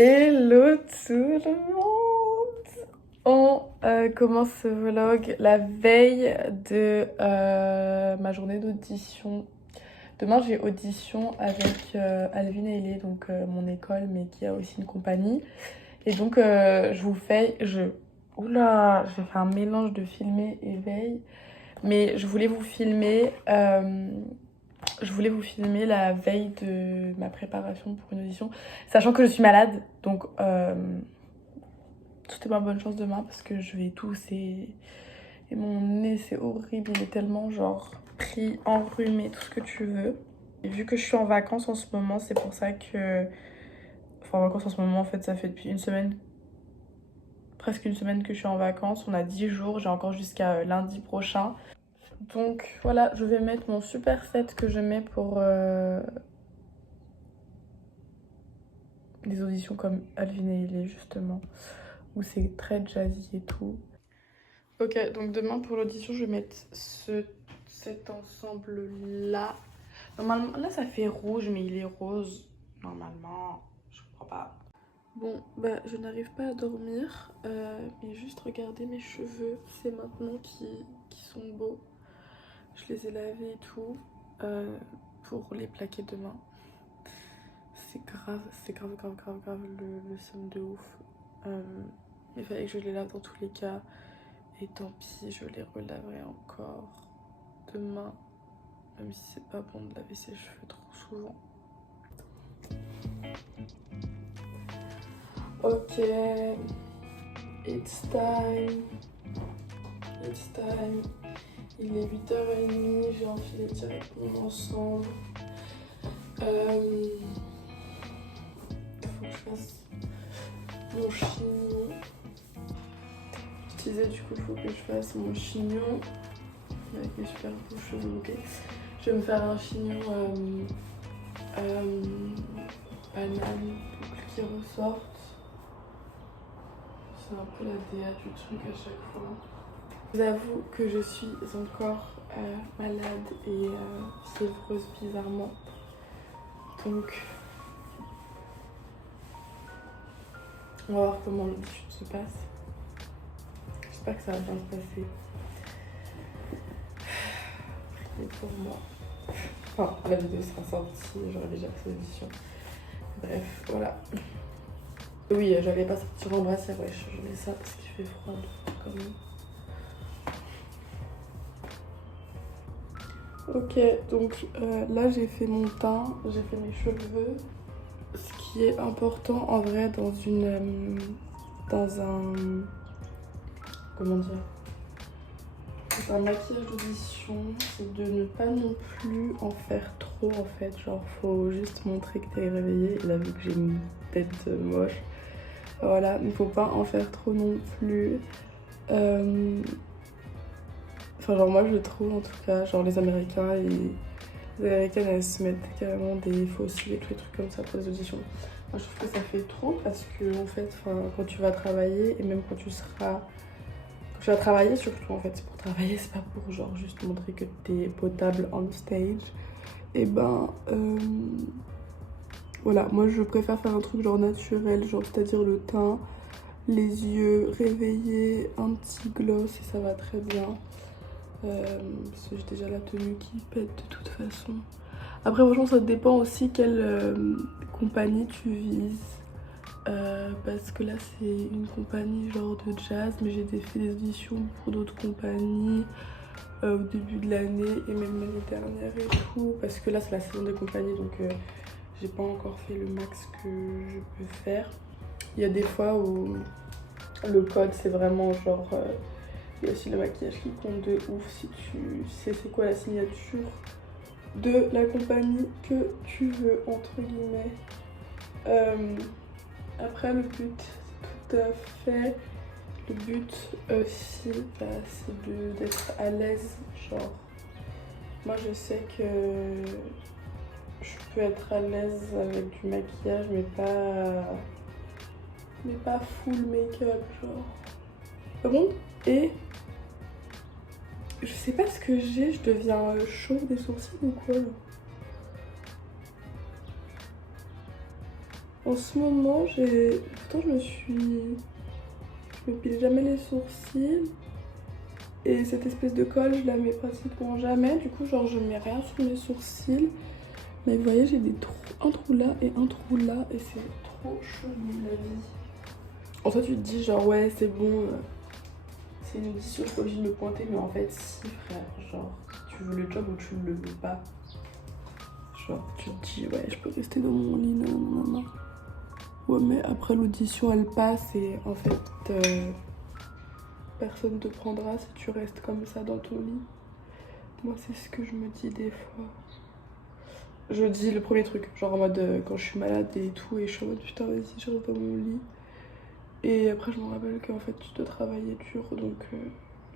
Hello tout le monde! On commence ce vlog la veille de ma journée d'audition. Demain j'ai audition avec Alvin et Ailey, donc mon école mais qui a aussi une compagnie. Et donc je vous fais... Oula, j'ai fait un mélange de filmer et veille. Mais je voulais vous filmer... la veille de ma préparation pour une audition, sachant que je suis malade, donc tout est ma bonne chance demain parce que je vais tousser et mon nez c'est horrible, il est tellement genre pris, enrhumé, tout ce que tu veux. Et vu que je suis en vacances en ce moment, c'est pour ça que... Enfin en vacances en ce moment en fait ça fait depuis une semaine, presque une semaine que je suis en vacances, on a 10 jours, j'ai encore jusqu'à lundi prochain. Donc voilà, je vais mettre mon super set que je mets pour des auditions comme Alvin et Ailey justement, où c'est très jazzy et tout. Ok, donc demain pour l'audition, je vais mettre cet ensemble là. Normalement, là ça fait rouge, mais il est rose. Normalement, je comprends pas. Bon, bah je n'arrive pas à dormir, mais juste regardez mes cheveux, c'est maintenant qui sont beaux. Je les ai lavés et tout, pour les plaquer demain. C'est grave le somme de ouf. Il fallait que je les lave dans tous les cas. Et tant pis, je les relaverai encore demain. Même si c'est pas bon de laver ses cheveux trop souvent. Ok. It's time. It's time. Il est 8h30. J'ai enfilé directement ensemble. Il faut que je fasse mon chignon. Je disais du coup il faut que je fasse mon chignon avec mes super beaux cheveux bouclés. Je vais me faire un chignon banane boucle qui ressortent. C'est un peu la DA du truc à chaque fois. Je vous avoue que je suis encore malade et fiévreuse bizarrement. Donc on va voir comment l'audition se passe. J'espère que ça va bien se passer. Priez pour moi. Enfin, la vidéo sera sortie, j'aurai déjà fait l'audition. Bref, voilà. Oui, j'allais pas sortir en brassière, ouais, je mets ça parce qu'il fait froid quand même. Ok, donc là j'ai fait mon teint, j'ai fait mes cheveux. Ce qui est important en vrai dans un comment dire, dans un maquillage d'audition, c'est de ne pas non plus en faire trop en fait. Genre faut juste montrer que t'es réveillée. Et là vu que j'ai une tête moche, voilà, il faut pas en faire trop non plus. Enfin genre moi je trouve en tout cas, genre les Américains et les Américaines elles se mettent carrément des faux cils et tous les trucs comme ça pour les auditions. Moi je trouve que ça fait trop parce que en fait quand tu vas travailler et même quand tu vas travailler surtout en fait, c'est pour travailler, c'est pas pour genre juste montrer que t'es potable on stage. Et ben voilà, moi je préfère faire un truc genre naturel, genre c'est-à-dire le teint, les yeux réveillés, un petit gloss et ça va très bien. Parce que j'ai déjà la tenue qui pète de toute façon. Après franchement ça dépend aussi quelle compagnie tu vises. Parce que là c'est une compagnie genre de jazz, mais j'ai fait des auditions pour d'autres compagnies au début de l'année et même l'année dernière et tout. Parce que là c'est la saison des compagnies, donc j'ai pas encore fait le max que je peux faire. Il y a des fois où le code c'est vraiment genre... il y a aussi le maquillage qui compte de ouf si tu sais c'est quoi la signature de la compagnie que tu veux entre guillemets. Après le but c'est tout à fait, le but aussi bah, c'est d'être à l'aise, genre moi je sais que je peux être à l'aise avec du maquillage mais pas full make-up genre. Ah bon? Et je sais pas ce que j'ai, je deviens chauve des sourcils ou quoi là? En ce moment, pourtant je me pile jamais les sourcils. Et cette espèce de colle, je la mets pratiquement jamais. Du coup, genre, je mets rien sur mes sourcils. Mais vous voyez, j'ai un trou là et un trou là. Et c'est trop chelou, la vie. En fait, tu te dis, genre, ouais, c'est bon. C'est une audition, je suis pas obligée de me pointer. Mais en fait, si, frère. Genre, tu veux le job ou tu le veux pas. Genre, tu te dis, ouais, je peux rester dans mon lit, non. Ouais, mais après l'audition, elle passe et en fait, personne te prendra si tu restes comme ça dans ton lit. Moi, c'est ce que je me dis des fois. Je dis le premier truc, genre en mode quand je suis malade et tout, et je suis en mode putain, vas-y, je reste dans mon lit. Et après, je me rappelle qu'en fait, tu dois travailler dur, donc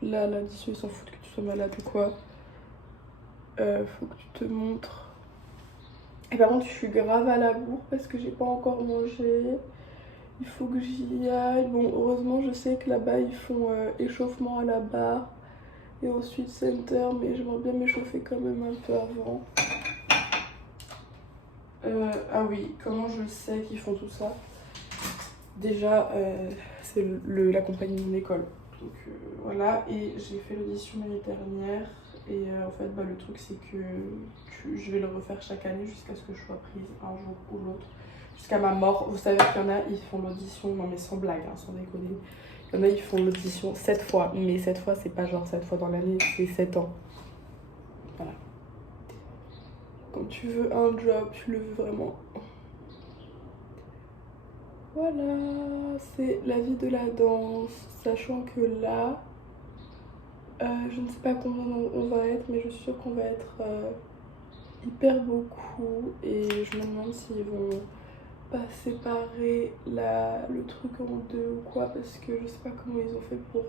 là, l'audition, ils s'en foutent que tu sois malade ou quoi. Faut que tu te montres. Et par contre, je suis grave à la bourre parce que j'ai pas encore mangé. Il faut que j'y aille. Bon, heureusement, je sais que là-bas, ils font échauffement à la barre et ensuite center, mais j'aimerais bien m'échauffer quand même un peu avant. Ah oui, comment je sais qu'ils font tout ça? Déjà, c'est la compagnie de mon école. Donc voilà, et j'ai fait l'audition l'année dernière. Et en fait, bah, le truc, c'est que je vais le refaire chaque année jusqu'à ce que je sois prise un jour ou l'autre. Jusqu'à ma mort. Vous savez qu'il y en a, ils font l'audition, non mais sans blague, hein, sans déconner. Il y en a, ils font l'audition 7 fois. Mais 7 fois, c'est pas genre 7 fois dans l'année, c'est 7 ans. Voilà. Quand tu veux un job, tu le veux vraiment. Voilà, c'est la vie de la danse. Sachant que là, je ne sais pas combien on va être, mais je suis sûre qu'on va être hyper beaucoup. Et je me demande s'ils vont pas séparer le truc en deux ou quoi, parce que je sais pas comment ils ont fait pour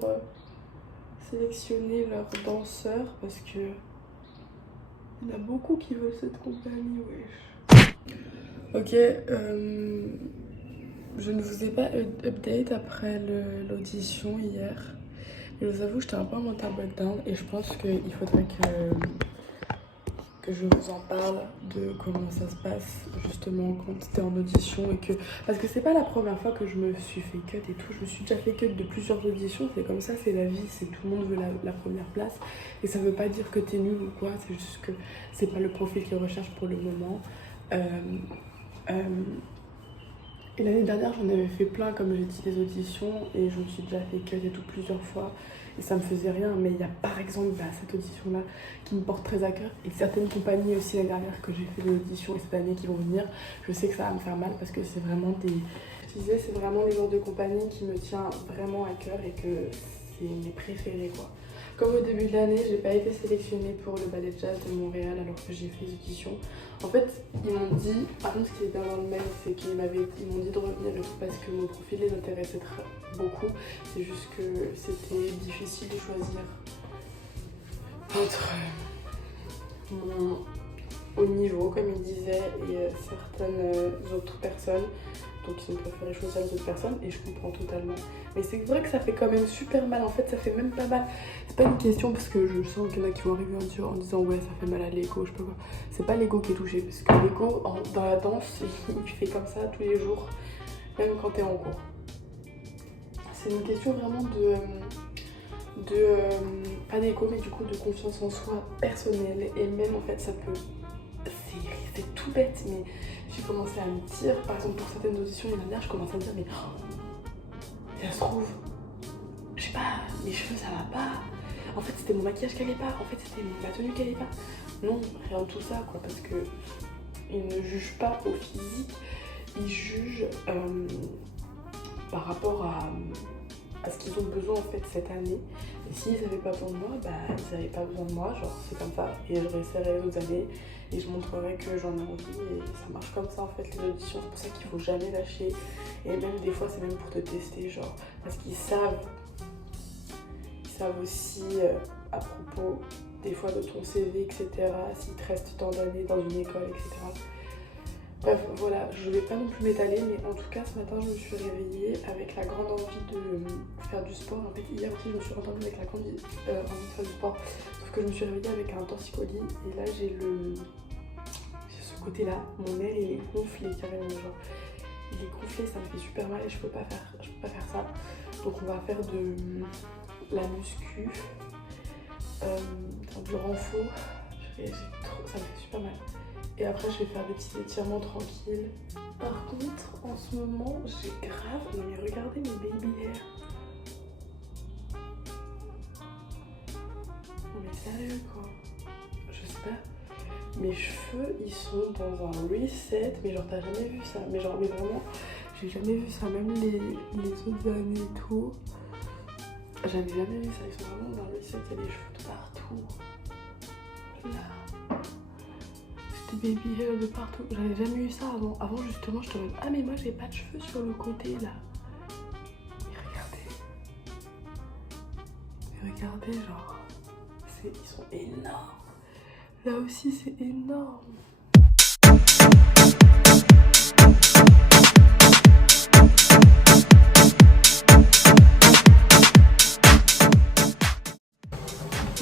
sélectionner leurs danseurs, parce que il y en a beaucoup qui veulent cette compagnie, wesh. Ok, je ne vous ai pas update après l'audition hier. Et je vous avoue, j'étais un peu en mental breakdown et je pense qu'il faudrait que je vous en parle de comment ça se passe justement quand t'es en audition et que... Parce que c'est pas la première fois que je me suis fait cut et tout, je me suis déjà fait cut de plusieurs auditions, c'est comme ça, c'est la vie, c'est tout le monde veut la première place et ça veut pas dire que t'es nul ou quoi, c'est juste que c'est pas le profil qu'ils recherchent pour le moment. Et l'année dernière, j'en avais fait plein, comme j'ai dit, des auditions et je me suis déjà fait cut et tout plusieurs fois. Et ça me faisait rien, mais il y a par exemple cette audition-là qui me porte très à cœur et certaines compagnies aussi l'année dernière que j'ai fait des auditions et cette année qui vont venir, je sais que ça va me faire mal parce que c'est vraiment je disais, c'est vraiment les genres de compagnie qui me tient vraiment à cœur et que c'est mes préférés quoi. Comme au début de l'année, j'ai pas été sélectionnée pour le ballet jazz de Montréal alors que j'ai fait les auditions. En fait, ils m'ont dit, par contre ce qui est bien dans le mail, c'est qu'ils m'ont dit de revenir parce que mon profil les intéressait beaucoup. C'est juste que c'était difficile de choisir entre mon haut niveau, comme ils disaient, et certaines autres personnes. Donc ils ont préféré choisir les autres personnes et je comprends totalement. Mais c'est vrai que ça fait quand même super mal, en fait ça fait même pas mal. C'est pas une question parce que je sens qu'il y en a qui vont arriver en disant ouais ça fait mal à l'ego, je sais pas quoi. C'est pas l'ego qui est touché parce que l'ego dans la danse il fait comme ça tous les jours, même quand t'es en cours. C'est une question vraiment pas d'ego mais du coup de confiance en soi personnelle et même en fait ça peut... C'est tout bête mais j'ai commencé à me dire, par exemple pour certaines auditions l'année dernière, je commençais à me dire mais ça se trouve, je sais pas, mes cheveux ça va pas, en fait c'était mon maquillage qui allait pas, en fait c'était ma tenue qui allait pas. Non, rien de tout ça quoi, parce que ils ne jugent pas au physique, ils jugent par rapport à ce qu'ils ont besoin en fait cette année. Et s'ils n'avaient pas besoin de moi, bah ils n'avaient pas besoin de moi, genre c'est comme ça. Et je réessayerai les autres années et je montrerai que j'en ai envie et ça marche comme ça en fait les auditions. C'est pour ça qu'il faut jamais lâcher. Et même des fois c'est même pour te tester, genre parce qu'ils savent aussi à propos des fois de ton CV, etc. S'il te reste tant d'années dans une école, etc. Bref, voilà, je vais pas non plus m'étaler, mais en tout cas, ce matin, je me suis réveillée avec la grande envie de faire du sport. En fait, hier aussi, je me suis entendue avec la grande envie de faire du sport. Sauf que je me suis réveillée avec un torticolis et là, j'ai ce côté-là, mon nez il est gonflé carrément, genre. il est gonflé, ça me fait super mal et je peux pas faire ça. Donc on va faire de la muscu, du renfort. Ça me fait super mal. Et après je vais faire des petits étirements tranquilles. Par contre en ce moment j'ai grave... Non mais regardez mes baby hair. Non mais sérieux quoi. Je sais pas. Mes cheveux ils sont dans un reset. Mais genre t'as jamais vu ça. Mais genre mais vraiment j'ai jamais vu ça. Même les autres années et tout. J'avais jamais vu ça. Ils sont vraiment dans un reset. Il y a des cheveux de partout. Là. C'était baby hair de partout. J'avais jamais eu ça avant. Avant justement je te dis ah mais moi j'ai pas de cheveux sur le côté là. Mais regardez genre. Ils sont énormes. Là aussi c'est énorme.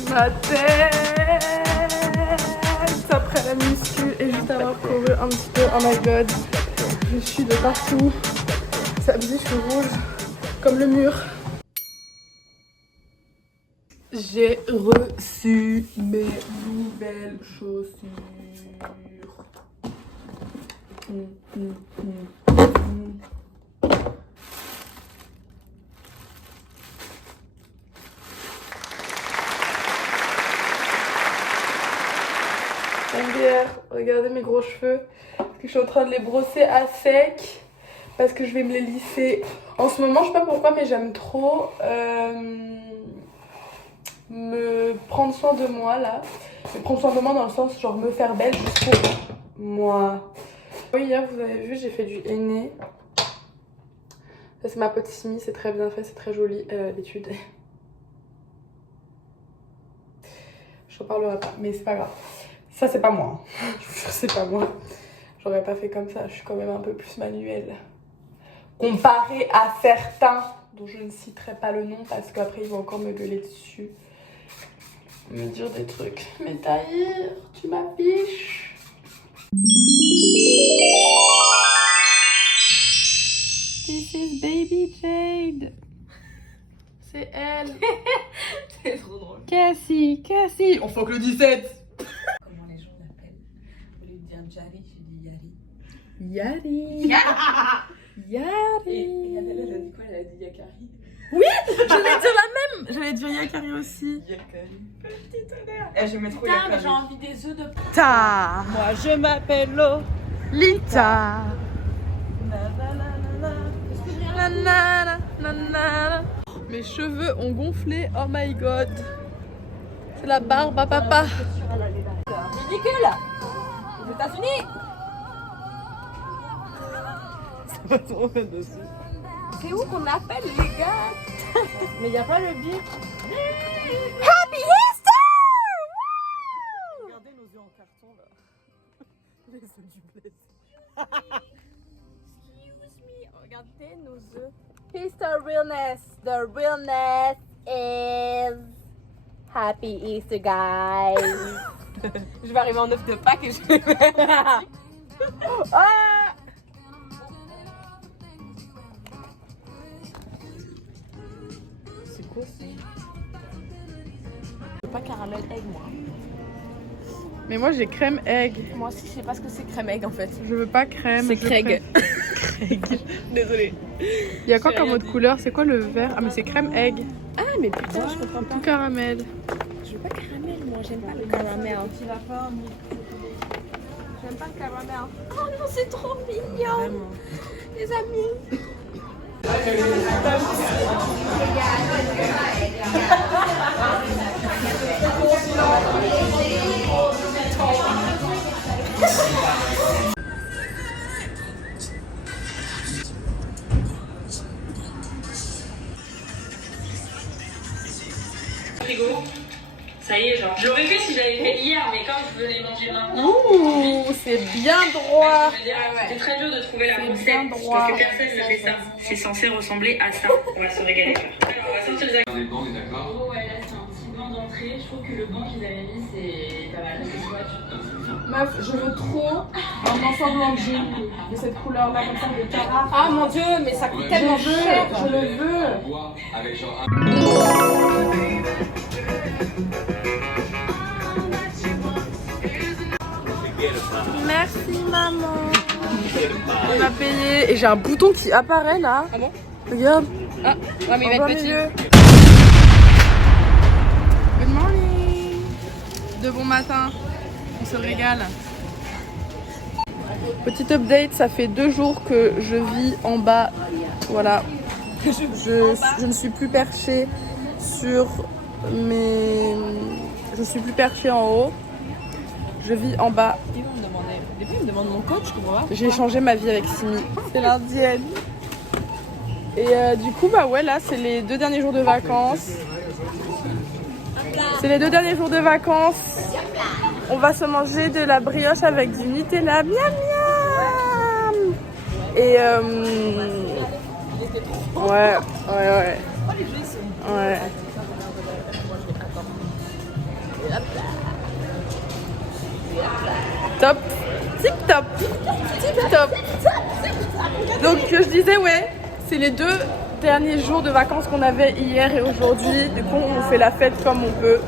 Ma tête après la muscu et juste avoir couru un petit peu. Oh my god, je suis de partout. Ça me dit je suis rouge comme le mur. J'ai reçu mes nouvelles chaussures. MDR, regardez mes gros cheveux. Parce que je suis en train de les brosser à sec. Parce que je vais me les lisser. En ce moment, je sais pas pourquoi, mais j'aime trop me prendre soin de moi là. Me prendre soin de moi dans le sens genre me faire belle juste pour moi. Oui, hier vous avez vu, j'ai fait du henné. Ça c'est ma pote Simi, c'est très bien fait, c'est très joli l'étude. Je ne parlerai pas, mais c'est pas grave. Ça c'est pas moi, hein. Je vous jure c'est pas moi. J'aurais pas fait comme ça, je suis quand même un peu plus manuelle. Comparé à certains dont je ne citerai pas le nom parce qu'après ils vont encore me gueuler dessus. Me dire des trucs. Mais Tahir, tu m'affiches. This is baby Jade. C'est elle. C'est trop drôle. Cassie. On fuck le 17. Comment les gens l'appellent? Au lieu de dire Jari, je dis Yari. Yari. Yari. Et Adèle, elle a dit quoi? Elle a dit Yakari. Oui, j'allais dire la même. J'allais dire Yakari aussi. Yakari. Petit tonnerre. Eh, je vais trop Putain, mais Yakari. j'ai envie des œufs de... Ta. Moi, je m'appelle Lita. Nanana. Nanana. Mes cheveux ont gonflé. Oh my god. C'est la barbe à papa. Ridicule. Aux États-Unis. Ça va trop bien dessus. C'est où qu'on appelle les gars? Mais y a pas le bip. Happy Easter! Regardez nos yeux en carton là. Les yeux du bled. Excuse me. Regardez nos œufs. Here's the realness. The realness is Happy Easter, guys. Je vais arriver en œuf de Pâques et je vais mettre. Ah! C'est quoi ça? Je veux pas caramel egg, moi. Mais moi j'ai crème egg. Moi aussi, je sais pas ce que c'est crème egg en fait. Je veux pas crème. C'est je veux Craig. Craig. Désolée. Il y a quoi comme autre couleur? C'est quoi le vert? Ah mais c'est crème egg. Ah, mais putain, je comprends pas. Tout caramel. Je veux pas caramel, moi. J'aime pas le caramel. J'aime pas le caramel. Oh non, c'est trop mignon. Les amis. Ça y est, genre. Je l'aurais fait si j'avais fait hier, mais comme je veux les manger maintenant. Ouh, c'est bien droit. C'est très dur de trouver la C'est recette bien droit. parce que personne ne fait ça. C'est censé ressembler à ça. On va se régaler. Alors, on va sortir les On est bon, on est d'accord. Oh, ouais, là, c'est un petit blanc dans le rentrée, je trouve que le banc qu'ils avaient mis, c'est pas mal. Parce que tu vois, Meuf, je veux trop un ensemble en jean de cette couleur-là, comme ça, de carafe. Ah mon dieu, mais ça coûte tellement cher. Je le veux. Merci maman. On a payé et j'ai un bouton qui apparaît là. Ah bon? Regarde. Ah, ouais, mais il va être petit. Good morning. De bon matin. On se régale. Petit update, ça fait 2 jours que je vis en bas. Voilà. Je ne suis plus perchée sur mes... Je suis plus perchée en haut. Je vis en bas. Des fois, ils me demandent mon coach, je comprends pas. J'ai changé ma vie avec Simi. C'est l'indienne. Et du coup, bah ouais, là, c'est les 2 derniers jours de vacances. C'est les 2 derniers jours de vacances. On va se manger de la brioche avec du Nutella. Miam miam. Et ouais. Top. Tip top. Tip top. Donc je disais ouais, c'est les 2 derniers jours de vacances qu'on avait hier et aujourd'hui. Du coup on fait la fête comme on peut.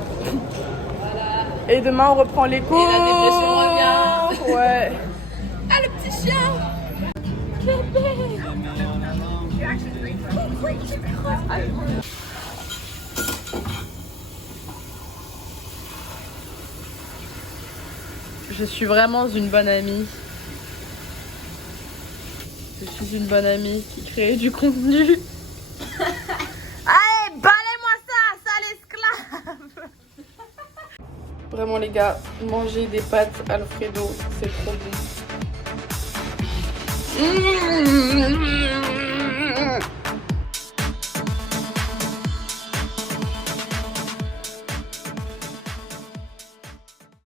Et demain on reprend les cours. Et la dépression revient. Ouais. Ah, le petit chien. Je suis vraiment une bonne amie. Je suis une bonne amie qui crée du contenu. Allez, balai-moi ça, sale esclave. Vraiment les gars, manger des pâtes Alfredo, c'est trop bon.